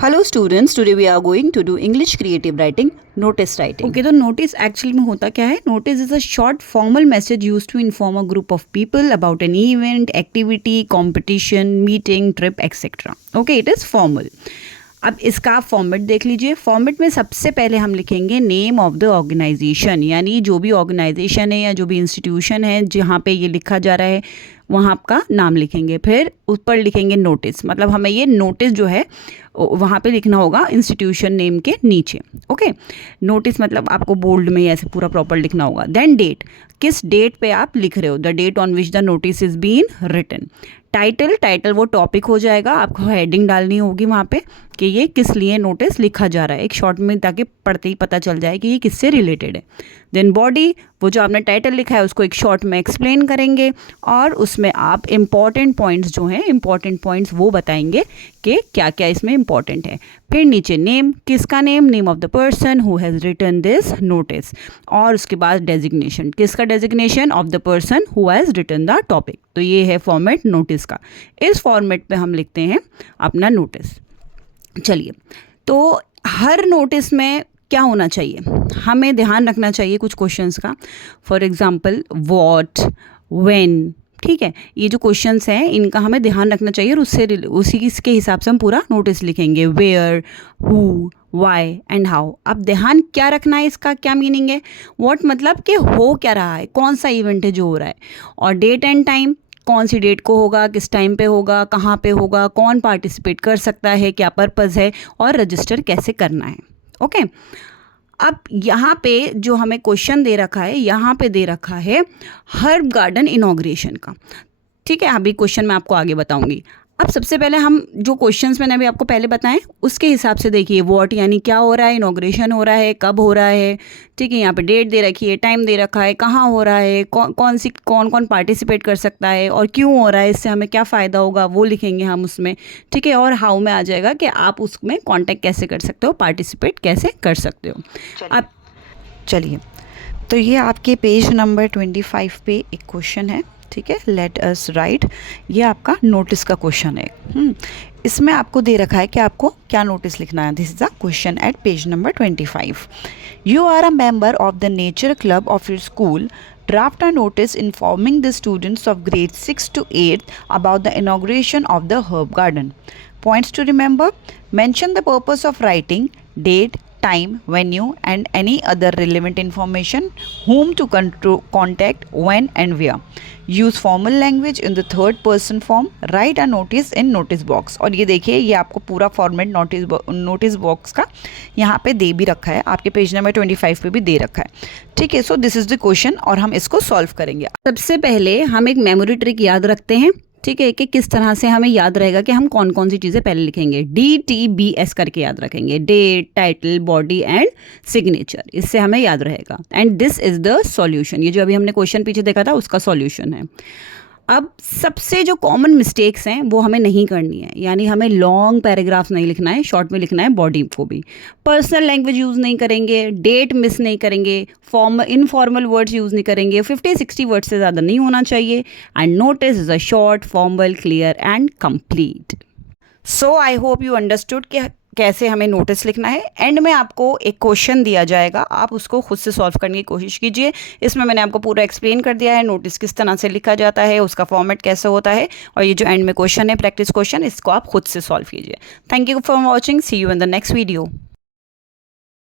Hello students, today we are going to do English creative writing, notice writing. Okay, तो notice actually में होता क्या है? Notice is a short formal message used to inform a group of people about an event, activity, competition, meeting, trip, etc. Okay, it is formal. अब इसका आप format देख लीजिए. फॉर्मेट में सबसे पहले हम लिखेंगे नेम ऑफ द ऑर्गेनाइजेशन, यानी जो भी ऑर्गेनाइजेशन है या जो भी इंस्टीट्यूशन है जहाँ पे ये लिखा जा रहा है वहाँ आपका नाम लिखेंगे. फिर ऊपर लिखेंगे नोटिस, मतलब हमें ये नोटिस जो है वहाँ पे लिखना होगा इंस्टीट्यूशन नेम के नीचे. ओके, नोटिस मतलब आपको बोल्ड में ऐसे पूरा प्रॉपर लिखना होगा. देन डेट, किस डेट पे आप लिख रहे हो, the date on which the notice is been written. Title वो टॉपिक हो जाएगा, आपको हेडिंग डालनी होगी वहाँ पे कि ये किस लिए नोटिस लिखा जा रहा है एक शॉर्ट में, ताकि पढ़ते ही पता चल जाए कि ये किससे रिलेटेड है. देन बॉडी, वो जो आपने टाइटल लिखा है उसको एक शॉर्ट में एक्सप्लेन करेंगे और उसमें आप इम्पॉर्टेंट पॉइंट्स जो हैं इम्पॉर्टेंट पॉइंट्स वो बताएंगे कि क्या क्या इसमें इम्पॉर्टेंट है. फिर नीचे नेम, किसका name, name of the person who has written this notice. और उसके बाद डेजिग्नेशन, किसका designation, of the person who has written the topic. तो ये है फॉर्मेट नोटिस का. इस फॉर्मेट पे हम लिखते हैं अपना नोटिस. चलिए, तो हर नोटिस में क्या होना चाहिए, हमें ध्यान रखना चाहिए कुछ क्वेश्चंस का. फॉर एग्जांपल व्हाट, व्हेन, ठीक है, ये जो क्वेश्चंस हैं इनका हमें ध्यान रखना चाहिए और उसी के हिसाब से हम पूरा नोटिस लिखेंगे. Where, who, why and how. अब ध्यान क्या रखना है, इसका क्या मीनिंग है. व्हाट मतलब कि हो क्या रहा है, कौन सा इवेंट है जो हो रहा है. और डेट एंड टाइम, कौन सी डेट को होगा, किस टाइम पे होगा, कहाँ पे होगा, कौन पार्टिसिपेट कर सकता है, क्या पर्पज़ है और रजिस्टर कैसे करना है. ओके, अब यहाँ पे जो हमें क्वेश्चन दे रखा है, यहाँ पे दे रखा है हर्ब गार्डन इनॉग्रेशन का. ठीक है, अभी क्वेश्चन मैं आपको आगे बताऊंगी. अब सबसे पहले हम जो क्वेश्चंस मैंने अभी आपको पहले बताएं उसके हिसाब से देखिए. व्हाट यानी क्या हो रहा है, इनॉग्रेशन हो रहा है, कब हो रहा है, ठीक है, यहाँ पे डेट दे रखी है, टाइम दे रखा है, कहाँ हो रहा है, कौन पार्टिसिपेट कर सकता है और क्यों हो रहा है, इससे हमें क्या फ़ायदा होगा वो लिखेंगे हम उसमें. ठीक है, और हाउ में आ जाएगा कि आप उसमें कॉन्टैक्ट कैसे कर सकते हो, पार्टिसिपेट कैसे कर सकते हो. अब चलिए, तो ये आपके पेज नंबर 25 पे एक क्वेश्चन है. ठीक है, लेट अस राइट. ये आपका नोटिस का क्वेश्चन है. इसमें आपको दे रखा है कि आपको क्या नोटिस लिखना है. This is a question at page number 25. You are a member of the nature club of your school. Draft a notice informing the students of grade 6 to 8 about the inauguration of the herb garden. Points to remember: mention the purpose of writing, date, time, venue and any other relevant information, whom to contact, when and where. Use formal language in the third person form. Write a notice in notice box. और ये देखिए, ये आपको पूरा format notice box का यहाँ पे दे भी रखा है, आपके पेज नंबर 25 पे भी दे रखा है. ठीक है, so this is the question और हम इसको सॉल्व करेंगे. सबसे पहले हम एक मेमोरी ट्रिक याद रखते हैं. ठीक है, कि किस तरह से हमें याद रहेगा कि हम कौन कौन सी चीज़ें पहले लिखेंगे. DTBS करके याद रखेंगे, date, title, body and signature. इससे हमें याद रहेगा. And this is the solution. ये जो अभी हमने क्वेश्चन पीछे देखा था उसका सॉल्यूशन है. अब सबसे जो कॉमन मिस्टेक्स हैं वो हमें नहीं करनी है, यानी हमें लॉन्ग पैराग्राफ नहीं लिखना है, शॉर्ट में लिखना है. बॉडी को भी पर्सनल लैंग्वेज यूज़ नहीं करेंगे, डेट मिस नहीं करेंगे, इनफॉर्मल वर्ड्स यूज़ नहीं करेंगे, 50-60 वर्ड्स से ज़्यादा नहीं होना चाहिए. And notice is a short, formal, clear and complete. So I hope you understood कि कैसे हमें नोटिस लिखना है. एंड में आपको एक क्वेश्चन दिया जाएगा, आप उसको खुद से सॉल्व करने की कोशिश कीजिए. इसमें मैंने आपको पूरा एक्सप्लेन कर दिया है नोटिस किस तरह से लिखा जाता है, उसका फॉर्मेट कैसे होता है, और ये जो एंड में क्वेश्चन है प्रैक्टिस क्वेश्चन, इसको आप खुद से सॉल्व कीजिए. Thank you for watching. See you in the next video.